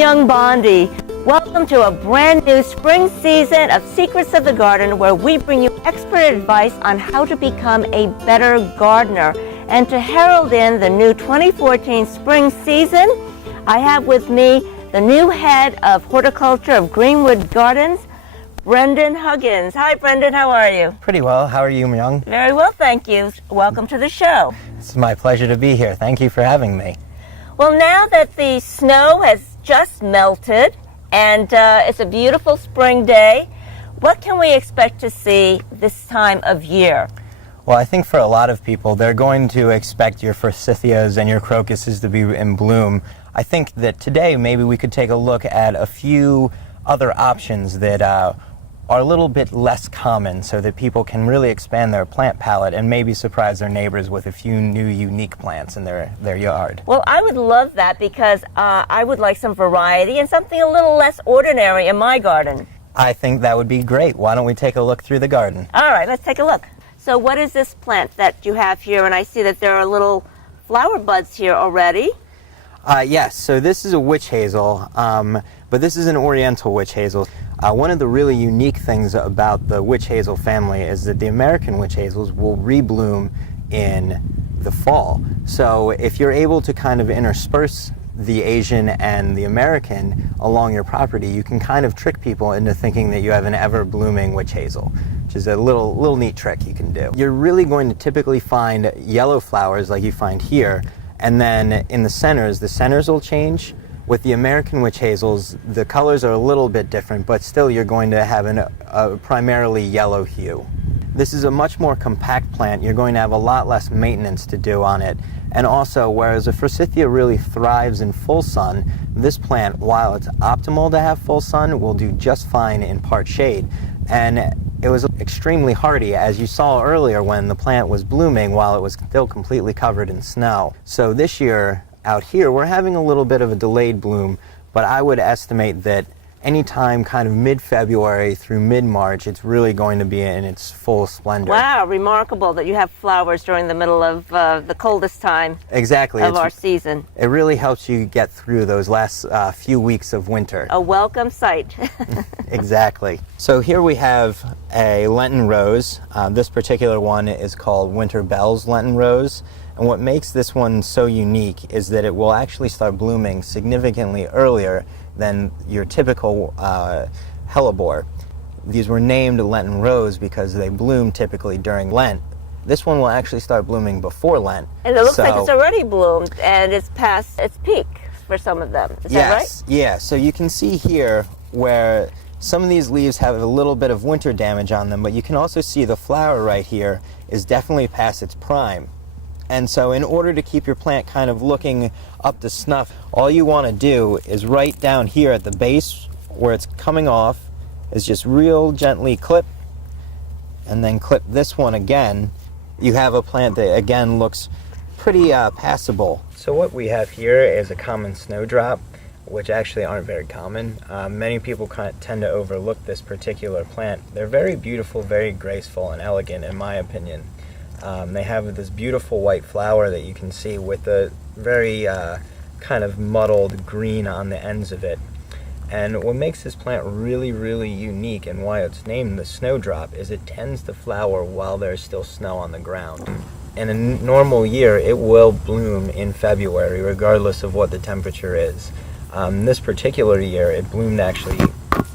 Myung Bondy. Welcome to a brand new spring season of Secrets of the Garden, where we bring you expert advice on how to become a better gardener. And to herald in the new 2014 spring season, I have with me the new head of horticulture of Greenwood Gardens, Brendan Huggins. Hi, Brendan. How are you? Pretty well. How are you, Myung? Very well, thank you. Welcome to the show. It's my pleasure to be here. Thank you for having me. Well, now that the snow has just melted and it's a beautiful spring day, what can we expect to see this time of year? Well, I think for a lot of people, they're going to expect your forsythias and your crocuses to be in bloom. I think that today maybe we could take a look at a few other options that are a little bit less common, so that people can really expand their plant palette and maybe surprise their neighbors with a few new unique plants in their yard. Well, I would love that, because I would like some variety and something a little less ordinary in my garden. I think that would be great. Why don't we take a look through the garden? All right, let's take a look. So what is this plant that you have here? And I see that there are little flower buds here already. Yes, so this is a witch hazel, but this is an oriental witch hazel. One of the really unique things about the witch hazel family is that the American witch hazels will rebloom in the fall. So if you're able to kind of intersperse the Asian and the American along your property, you can kind of trick people into thinking that you have an ever-blooming witch hazel, which is a little neat trick you can do. You're really going to typically find yellow flowers like you find here, and then in the centers will change. With the American witch hazels, the colors are a little bit different, but still you're going to have a primarily yellow hue. This is a much more compact plant. You're going to have a lot less maintenance to do on it. And also, whereas a forsythia really thrives in full sun, this plant, while it's optimal to have full sun, will do just fine in part shade. And it was extremely hardy, as you saw earlier when the plant was blooming while it was still completely covered in snow. So this year, out here, we're having a little bit of a delayed bloom, but I would estimate that anytime kind of mid-February through mid-March, it's really going to be in its full splendor. Wow, remarkable that you have flowers during the middle of the coldest time of our season. It really helps you get through those last few weeks of winter. A welcome sight. Exactly. So here we have a Lenten rose. This particular one is called Winter Bells Lenten Rose. And what makes this one so unique is that it will actually start blooming significantly earlier than your typical hellebore. These were named Lenten Rose because they bloom typically during Lent. This one will actually start blooming before Lent. And it looks like it's already bloomed and it's past its peak for some of them. Is that right? Yeah. So you can see here where some of these leaves have a little bit of winter damage on them, but you can also see the flower right here is definitely past its prime. And so in order to keep your plant kind of looking up to snuff, all you want to do is right down here at the base where it's coming off is just real gently clip, and then clip this one again. You have a plant that again looks pretty passable. So what we have here is a common snowdrop, which actually aren't very common. Many people tend to overlook this particular plant. They're very beautiful, very graceful and elegant in my opinion. They have this beautiful white flower that you can see with a very kind of muddled green on the ends of it. And what makes this plant really, really unique, and why it's named the snowdrop, is it tends to flower while there's still snow on the ground. In a normal year, it will bloom in February, regardless of what the temperature is. This particular year, it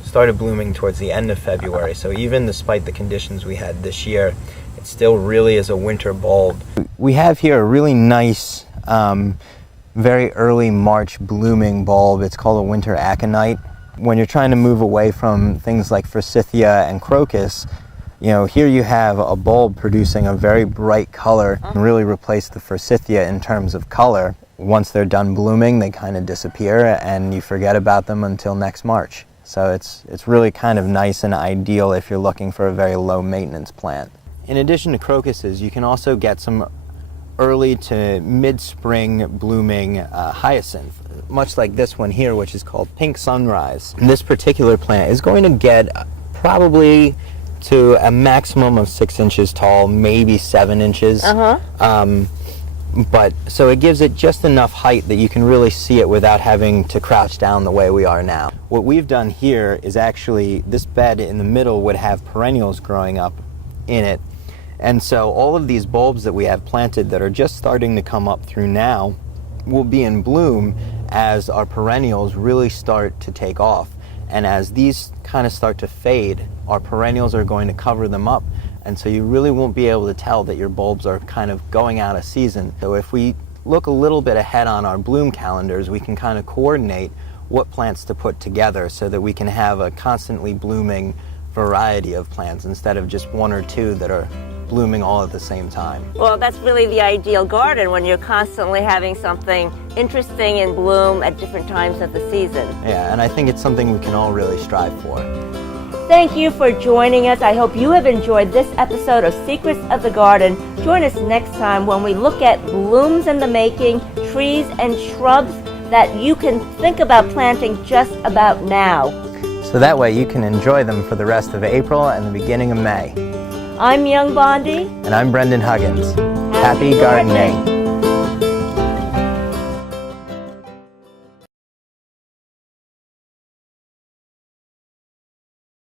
started blooming towards the end of February, so even despite the conditions we had this year, it still really is a winter bulb. We have here a really nice, very early March blooming bulb. It's called a winter aconite. When you're trying to move away from things like forsythia and crocus, you know, here you have a bulb producing a very bright color and really replace the forsythia in terms of color. Once they're done blooming, they kind of disappear and you forget about them until next March. So it's really kind of nice and ideal if you're looking for a very low maintenance plant. In addition to crocuses, you can also get some early to mid-spring blooming hyacinth, much like this one here, which is called Pink Sunrise. And this particular plant is going to get probably to a maximum of 6 inches tall, maybe 7 inches. So it gives it just enough height that you can really see it without having to crouch down the way we are now. What we've done here is actually, this bed in the middle would have perennials growing up in it. And so all of these bulbs that we have planted that are just starting to come up through now will be in bloom as our perennials really start to take off. And as these kind of start to fade, our perennials are going to cover them up. And so you really won't be able to tell that your bulbs are kind of going out of season. So if we look a little bit ahead on our bloom calendars, we can kind of coordinate what plants to put together so that we can have a constantly blooming variety of plants instead of just one or two that are blooming all at the same time. Well, that's really the ideal garden, when you're constantly having something interesting in bloom at different times of the season. Yeah, and I think it's something we can all really strive for. Thank you for joining us. I hope you have enjoyed this episode of Secrets of the Garden. Join us next time when we look at blooms in the making, trees and shrubs that you can think about planting just about now. So that way you can enjoy them for the rest of April and the beginning of May. I'm Myung, Bondy. And I'm Brendan Huggins. Happy gardening.